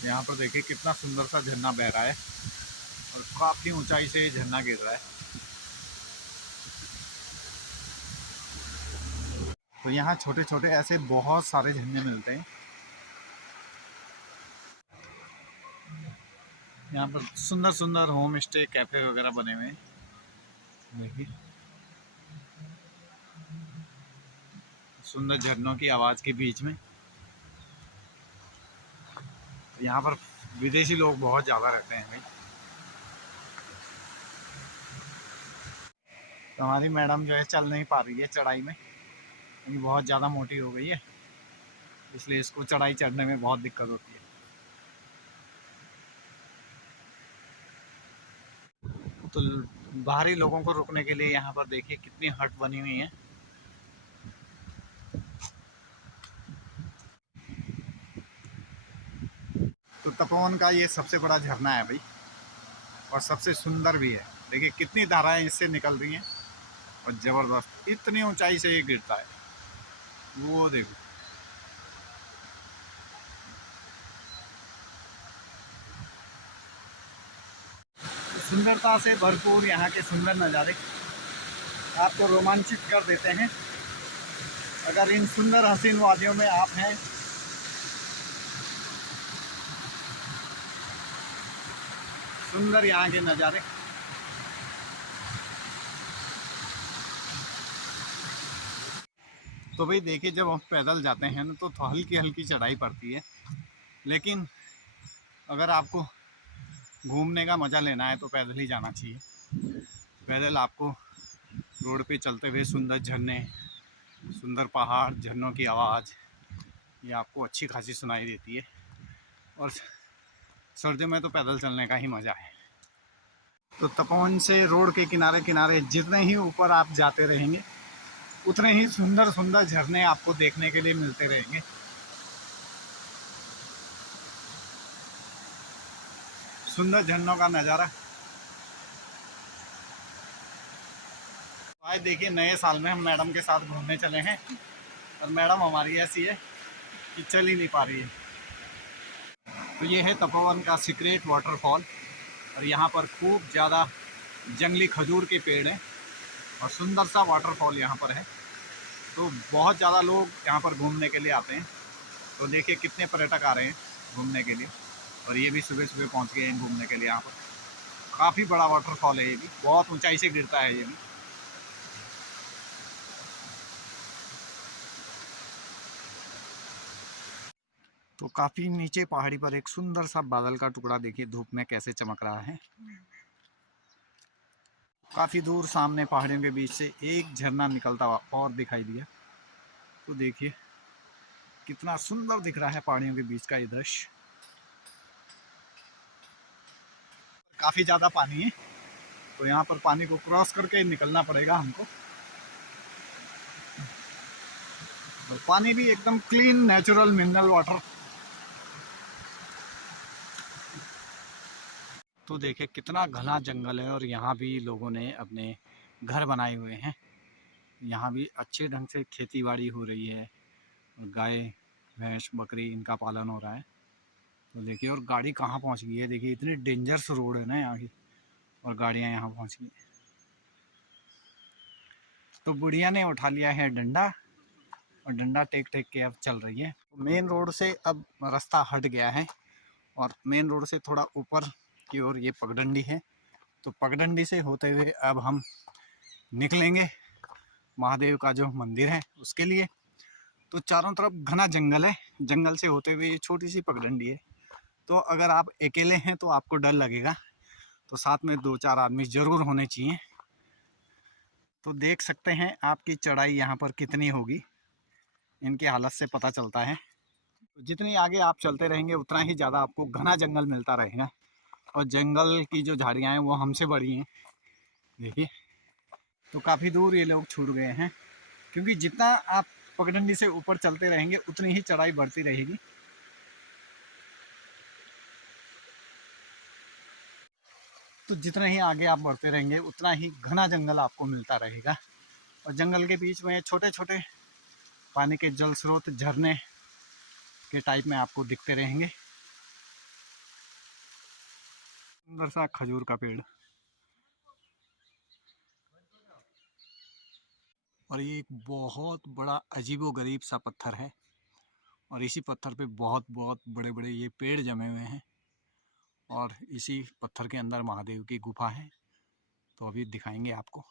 यहाँ पर देखिए कितना सुंदर सा झरना बह रहा है और काफ़ी ऊंचाई से ये झरना गिर रहा है। तो यहाँ छोटे छोटे ऐसे बहुत सारे झरने मिलते हैं। यहाँ पर सुंदर सुंदर होम स्टे कैफ़े वगैरह बने हुए हैं। देखिए सुंदर झरनों की आवाज़ के बीच में यहाँ पर विदेशी लोग बहुत ज़्यादा रहते हैं भाई। तो हमारी मैडम जो है चल नहीं पा रही है चढ़ाई में, क्योंकि बहुत ज़्यादा मोटी हो गई है, इसलिए इसको चढ़ाई चढ़ने में बहुत दिक्कत होती है। तो बाहरी लोगों को रुकने के लिए यहाँ पर देखिए कितनी हट बनी हुई है। तो तपोवन का ये सबसे बड़ा झरना है भाई, और सबसे सुंदर भी है। देखिए कितनी धाराएं इससे निकल रही हैं और ज़बरदस्त इतनी ऊंचाई से ये गिरता है, वो देखो। सुंदरता से भरपूर यहाँ के सुंदर नज़ारे आपको रोमांचित कर देते हैं। अगर इन सुंदर हसीन वादियों में आप हैं, सुंदर यहाँ के नज़ारे। तो भाई देखिए जब हम पैदल जाते हैं ना तो हल्की हल्की चढ़ाई पड़ती है, लेकिन अगर आपको घूमने का मज़ा लेना है तो पैदल ही जाना चाहिए। पैदल आपको रोड पे चलते हुए सुंदर झरने, सुंदर पहाड़, झरनों की आवाज़ ये आपको अच्छी खासी सुनाई देती है। और सर्दियों में तो पैदल चलने का ही मज़ा है। तो तपोवन से रोड के किनारे किनारे जितने ही ऊपर आप जाते रहेंगे उतने ही सुंदर सुंदर झरने आपको देखने के लिए मिलते रहेंगे। सुंदर झरनों का नज़ारा। आज देखिए नए साल में हम मैडम के साथ घूमने चले हैं और मैडम हमारी ऐसी है कि चल ही नहीं पा रही है। तो ये है तपोवन का सीक्रेट वाटरफॉल, और यहाँ पर खूब ज़्यादा जंगली खजूर के पेड़ हैं और सुंदर सा वाटरफॉल यहाँ पर है। तो बहुत ज़्यादा लोग यहाँ पर घूमने के लिए आते हैं। तो देखिए कितने पर्यटक आ रहे हैं घूमने के लिए, और ये भी सुबह सुबह पहुँच गए हैं घूमने के लिए। यहाँ पर काफ़ी बड़ा वाटरफॉल है, ये भी बहुत ऊंचाई से गिरता है ये भी। तो काफ़ी नीचे पहाड़ी पर एक सुंदर सा बादल का टुकड़ा देखिए धूप में कैसे चमक रहा है। काफ़ी दूर सामने पहाड़ियों के बीच से एक झरना निकलता हुआ और दिखाई दिया। तो देखिए कितना सुंदर दिख रहा है पहाड़ियों के बीच का ये दृश्य। काफ़ी ज़्यादा पानी है, तो यहाँ पर पानी को क्रॉस करके निकलना पड़ेगा हमको। और पानी भी एकदम क्लीन नेचुरल मिनरल वाटर। तो देखिए कितना घना जंगल है और यहाँ भी लोगों ने अपने घर बनाए हुए हैं। यहाँ भी अच्छे ढंग से खेती बाड़ी हो रही है और गाय भैंस बकरी इनका पालन हो रहा है। तो देखिए और गाड़ी कहाँ पहुँच गई है, देखिए इतनी डेंजरस रोड है ना यहाँ की, और गाड़ियाँ यहाँ पहुँच गई। तो बुढ़िया ने उठा लिया है डंडा और डंडा टेक टेक के अब चल रही है। मेन रोड से अब रास्ता हट गया है और मेन रोड से थोड़ा ऊपर की ओर ये पगडंडी है। तो पगडंडी से होते हुए अब हम निकलेंगे महादेव का जो मंदिर है उसके लिए। तो चारों तरफ घना जंगल है, जंगल से होते हुए ये छोटी सी पगडंडी है। तो अगर आप अकेले हैं तो आपको डर लगेगा, तो साथ में 2-4 आदमी ज़रूर होने चाहिए। तो देख सकते हैं आपकी चढ़ाई यहाँ पर कितनी होगी, इनकी हालत से पता चलता है। तो जितनी आगे आप चलते रहेंगे उतना ही ज़्यादा आपको घना जंगल मिलता रहेगा, और जंगल की जो झाड़ियाँ हैं वो हमसे बड़ी हैं। देखिए तो काफ़ी दूर ये लोग छूट गए हैं, क्योंकि जितना आप पगडंडी से ऊपर चलते रहेंगे उतनी ही चढ़ाई बढ़ती रहेगी। तो जितने ही आगे आप बढ़ते रहेंगे उतना ही घना जंगल आपको मिलता रहेगा, और जंगल के बीच में छोटे छोटे पानी के जल स्रोत झरने के टाइप में आपको दिखते रहेंगे। सुंदर सा खजूर का पेड़, और ये एक बहुत बड़ा अजीबो गरीब सा पत्थर है, और इसी पत्थर पे बहुत बहुत बड़े बड़े ये पेड़ जमे हुए हैं, और इसी पत्थर के अंदर महादेव की गुफा है। तो अभी दिखाएंगे आपको।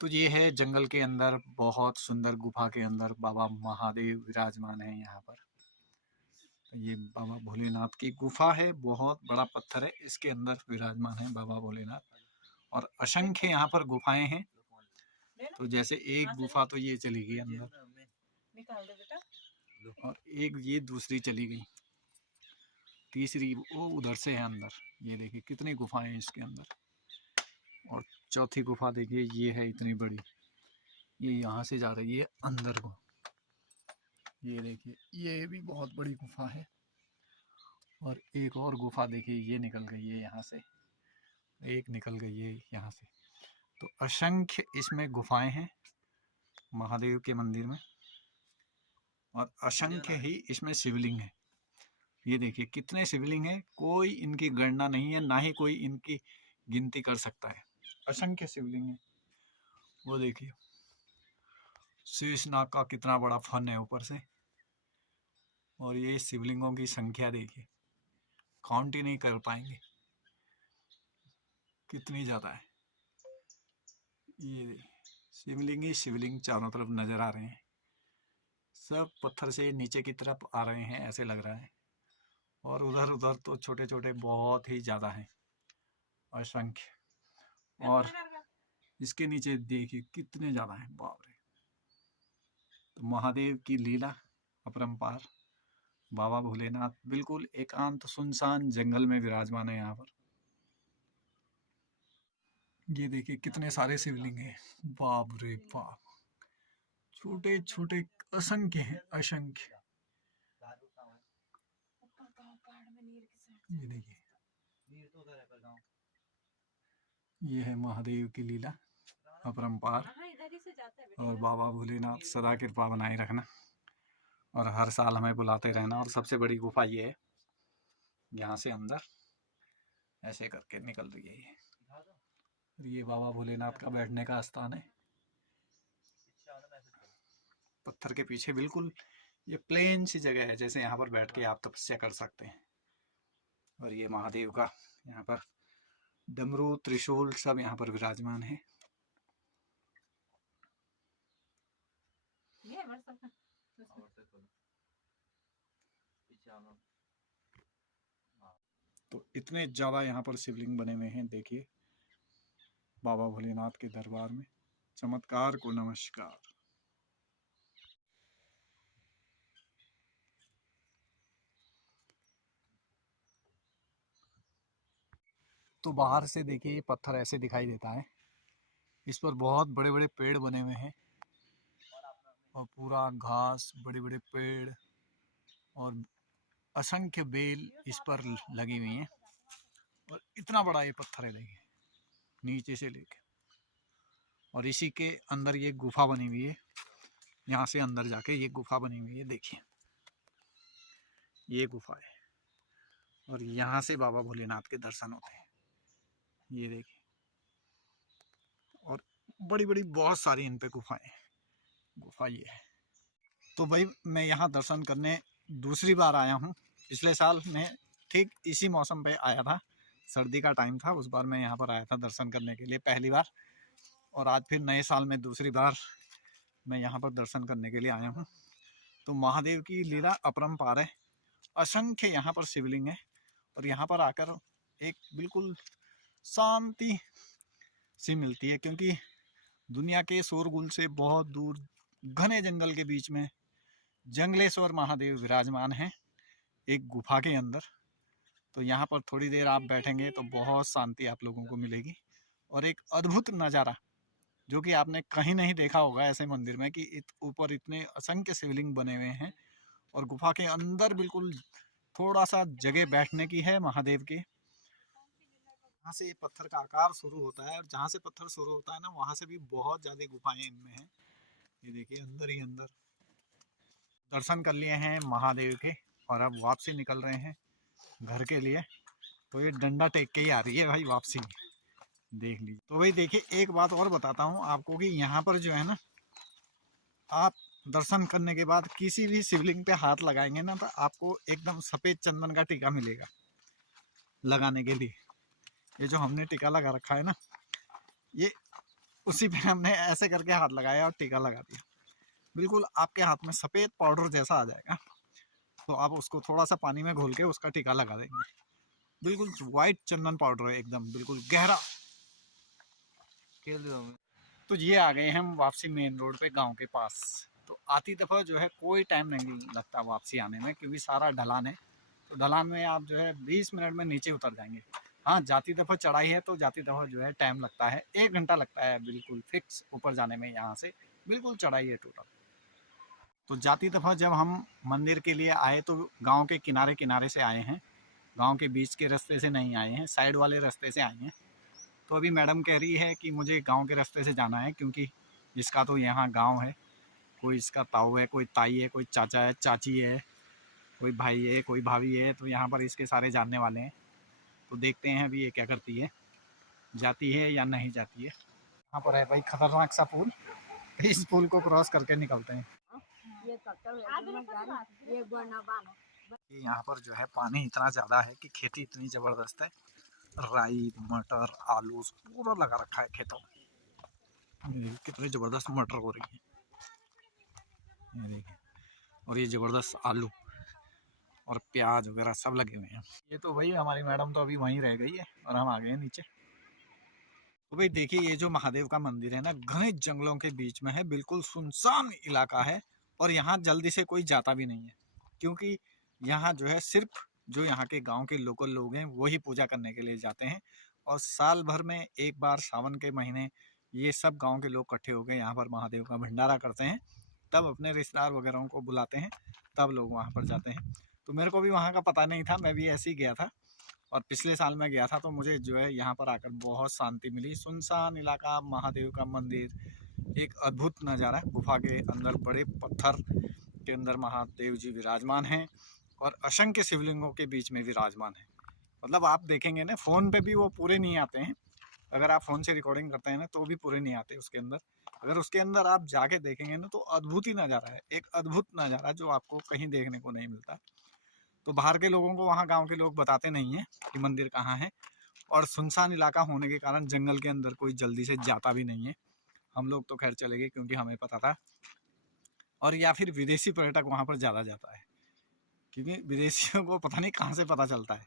तो ये है जंगल के अंदर बहुत सुंदर गुफा के अंदर बाबा महादेव विराजमान है यहाँ पर। तो ये बाबा भोलेनाथ की गुफा है, बहुत बड़ा पत्थर है, इसके अंदर विराजमान है बाबा भोलेनाथ, और असंख्य यहाँ पर गुफाएं हैं। तो जैसे एक गुफा तो ये चली गई अंदर, और एक ये दूसरी चली गई, तीसरी वो उधर से है अंदर। ये देखिए कितनी गुफाएं हैं इसके अंदर, और चौथी गुफा देखिए ये है इतनी बड़ी, ये यहाँ से जा रही है अंदर को। ये देखिए ये भी बहुत बड़ी गुफा है, और एक और गुफा देखिए ये निकल गई है यहाँ से, एक निकल गई है यहाँ से। तो असंख्य इसमें गुफाएं हैं महादेव के मंदिर में, और असंख्य ही इसमें शिवलिंग है। ये देखिए कितने शिवलिंग है, कोई इनकी गणना नहीं है, ना ही कोई इनकी गिनती कर सकता है। असंख्य शिवलिंग है। वो देखिए शेषनाग का कितना बड़ा फन है ऊपर से, और ये शिवलिंगों की संख्या देखिए, काउंट ही नहीं कर पाएंगे कितनी ज़्यादा है। ये देखिए शिवलिंग ही शिवलिंग चारों तरफ नज़र आ रहे हैं, सब पत्थर से नीचे की तरफ आ रहे हैं ऐसे लग रहा है, और उधर उधर तो छोटे छोटे बहुत ही ज़्यादा हैं, असंख्य। और इसके नीचे देखिए कितने ज़्यादा हैं, बाप रे। तो महादेव की लीला अपरंपार। बाबा भोलेनाथ बिल्कुल एकांत सुनसान जंगल में विराजमान है यहाँ पर। ये देखिए कितने सारे शिवलिंग हैं, बाप रे बाप, छोटे छोटे असंख्य हैं, असंख्य। ये देखिए ये है महादेव की लीला अपरंपार, और बाबा भोलेनाथ सदा कृपा बनाए रखना, और हर साल हमें बुलाते रहना। और सबसे बड़ी गुफा ये है, यहाँ से अंदर ऐसे करके निकल रही है ये बाबा भोलेनाथ का बैठने का स्थान है। पत्थर के पीछे बिल्कुल ये प्लेन सी जगह है, जैसे यहाँ पर बैठ के आप तपस्या कर सकते हैं। और ये महादेव का यहाँ पर डमरू त्रिशूल सब यहाँ पर विराजमान है। तो इतने ज़्यादा यहाँ पर शिवलिंग बने हुए हैं, देखिए बाबा भोलेनाथ के दरबार में। चमत्कार को नमस्कार। तो बाहर से देखिए ये पत्थर ऐसे दिखाई देता है, इस पर बहुत बड़े बड़े पेड़ बने हुए हैं, और पूरा घास, बड़े बड़े पेड़, और असंख्य बेल इस पर लगी हुई हैं। और इतना बड़ा ये पत्थर है देखिए, नीचे से लेके, और इसी के अंदर ये गुफा बनी हुई है। यहाँ से अंदर जाके ये गुफा बनी हुई है, देखिए ये गुफा है, और यहाँ से बाबा भोलेनाथ के दर्शन होते हैं। ये देखिए, और बड़ी बड़ी बहुत सारी इन पे गुफाएं, गुफा ये है। तो भाई मैं यहाँ दर्शन करने दूसरी बार आया हूँ। पिछले साल मैं ठीक इसी मौसम पे आया था, सर्दी का टाइम था, उस बार मैं यहाँ पर आया था दर्शन करने के लिए पहली बार, और आज फिर नए साल में दूसरी बार मैं यहाँ पर दर्शन करने के लिए आया हूँ। तो महादेव की लीला अपरंपार है, असंख्य यहाँ पर शिवलिंग है, और यहाँ पर आकर एक बिल्कुल शांति सी मिलती है, क्योंकि दुनिया के शोरगुल से बहुत दूर घने जंगल के बीच में जंगलेश्वर महादेव विराजमान हैं एक गुफा के अंदर। तो यहाँ पर थोड़ी देर आप बैठेंगे तो बहुत शांति आप लोगों को मिलेगी, और एक अद्भुत नज़ारा जो कि आपने कहीं नहीं देखा होगा ऐसे मंदिर में, कि ऊपर इतने असंख्य शिवलिंग बने हुए हैं, और गुफा के अंदर बिल्कुल थोड़ा सा जगह बैठने की है महादेव के। यहाँ से पत्थर का आकार शुरू होता है, और जहाँ से पत्थर शुरू होता है ना, वहाँ से भी बहुत ज़्यादा गुफाएं इनमें हैं। ये देखिए अंदर ही अंदर। दर्शन कर लिए हैं महादेव के, और अब वापसी निकल रहे हैं घर के लिए, तो ये डंडा टेक के ही आ रही है भाई वापसी, देख लीजिए। तो भाई देखिए एक बात और बताता हूँ आपको कि यहाँ पर जो है ना, आप दर्शन करने के बाद किसी भी शिवलिंग पे हाथ लगाएंगे ना, तो आपको एकदम सफ़ेद चंदन का टीका मिलेगा लगाने के लिए। ये जो हमने टीका लगा रखा है ना, ये उसी पे हमने ऐसे करके हाथ लगाया और टीका लगा दिया। बिल्कुल आपके हाथ में सफ़ेद पाउडर जैसा आ जाएगा, तो आप उसको थोड़ा सा पानी में घोल के उसका टीका लगा देंगे। बिल्कुल वाइट चंदन पाउडर है, एकदम बिल्कुल गहरा। तो ये आ गए हम वापसी मेन रोड पे गांव के पास। तो आती दफ़ा जो है कोई टाइम नहीं लगता वापसी आने में, क्योंकि सारा ढलान है। तो ढलान में आप जो है 20 मिनट में नीचे उतर जाएंगे। हाँ, जाती दफ़ा चढ़ाई है तो जाती दफ़ा जो है टाइम लगता है, 1 घंटा लगता है बिल्कुल फिक्स ऊपर जाने में। यहाँ से बिल्कुल चढ़ाई है टोटल। तो जाती दफ़ा जब हम मंदिर के लिए आए तो गांव के किनारे किनारे से आए हैं, गांव के बीच के रास्ते से नहीं आए हैं, साइड वाले रास्ते से आए हैं। तो अभी मैडम कह रही है कि मुझे गांव के रास्ते से जाना है, क्योंकि इसका तो यहाँ गांव है, कोई इसका ताऊ है, कोई ताई है, कोई चाचा है, चाची है, कोई भाई है, कोई भाभी है, तो यहाँ पर इसके सारे जानने वाले हैं। तो देखते हैं अभी ये क्या करती है, जाती है या नहीं जाती है। यहाँ पर है भाई खतरनाक सा पुल, इस पुल को क्रॉस करके निकलते हैं। यहाँ पर जो है पानी इतना ज़्यादा है कि खेती इतनी ज़बरदस्त है, राई मटर आलू पूरा लगा रखा है खेतों में। कितनी ज़बरदस्त मटर हो रही है, ये देखिए। और ये ज़बरदस्त आलू और प्याज वगैरह सब लगे हुए हैं। ये तो भाई हमारी मैडम तो अभी वहीं रह गई है और हम आ गए हैं नीचे। तो भाई देखिए ये जो महादेव का मंदिर है ना, घने जंगलों के बीच में है, बिल्कुल सुनसान इलाका है। और यहाँ जल्दी से कोई जाता भी नहीं है, क्योंकि यहाँ जो है सिर्फ जो यहाँ के गांव के लोकल लोग हैं वही पूजा करने के लिए जाते हैं। और साल भर में एक बार सावन के महीने ये सब गांव के लोग इकट्ठे होकर यहाँ पर महादेव का भंडारा करते हैं, तब अपने रिश्तेदार वगैरह को बुलाते हैं, तब लोग वहाँ पर जाते हैं। तो मेरे को भी वहाँ का पता नहीं था, मैं भी ऐसे ही गया था। और पिछले साल मैं गया था तो मुझे जो है यहाँ पर आकर बहुत शांति मिली। सुनसान इलाका, महादेव का मंदिर, एक अद्भुत नज़ारा। गुफा के अंदर बड़े पत्थर के अंदर महादेव जी विराजमान हैं और असंख्य शिवलिंगों के बीच में विराजमान है। मतलब आप देखेंगे ना, फ़ोन पे भी वो पूरे नहीं आते हैं। अगर आप फ़ोन से रिकॉर्डिंग करते हैं ना तो भी पूरे नहीं आते उसके अंदर। अगर उसके अंदर आप जाके देखेंगे ना तो अद्भुत ही नज़ारा है, एक अद्भुत नज़ारा जो आपको कहीं देखने को नहीं मिलता। तो बाहर के लोगों को, वहाँ गांव के लोग बताते नहीं हैं कि मंदिर कहाँ है। और सुनसान इलाका होने के कारण जंगल के अंदर कोई जल्दी से जाता भी नहीं है। हम लोग तो खैर चले गए क्योंकि हमें पता था। और या फिर विदेशी पर्यटक वहाँ पर ज़्यादा जाता है, क्योंकि विदेशियों को पता नहीं कहाँ से पता चलता है।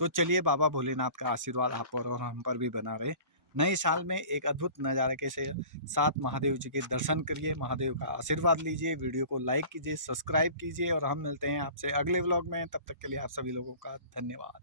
तो चलिए, बाबा भोलेनाथ का आशीर्वाद आप पर और हम पर भी बना रहे। नए साल में एक अद्भुत नज़ारे के साथ महादेव जी के दर्शन करिए, महादेव का आशीर्वाद लीजिए। वीडियो को लाइक कीजिए, सब्सक्राइब कीजिए और हम मिलते हैं आपसे अगले व्लॉग में। तब तक के लिए आप सभी लोगों का धन्यवाद।